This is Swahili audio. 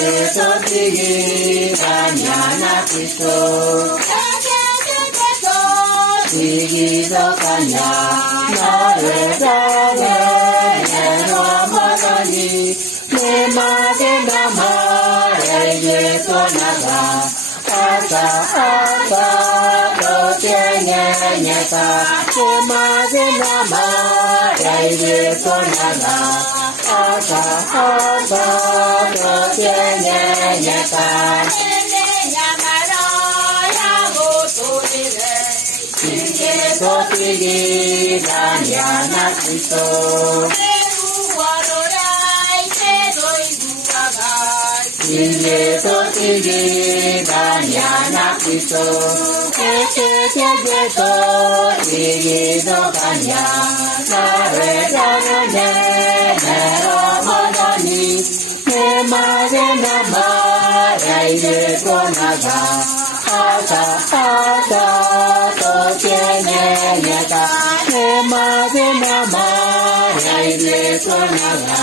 Yesu tigiranyana Kristo tigirokanya naredane neromadani nemadendama Yesu naga asa asa dotenyenyeta nemadendama Yesu naga asa asa dotenyenyeta Yesu tigiranyana Kristo Yesu tigiranyana Kristo Yesu tigirokanya naredane neromadani nemadendama Yesu naga asa asa dotenyenyeta nemadendama Yesu naga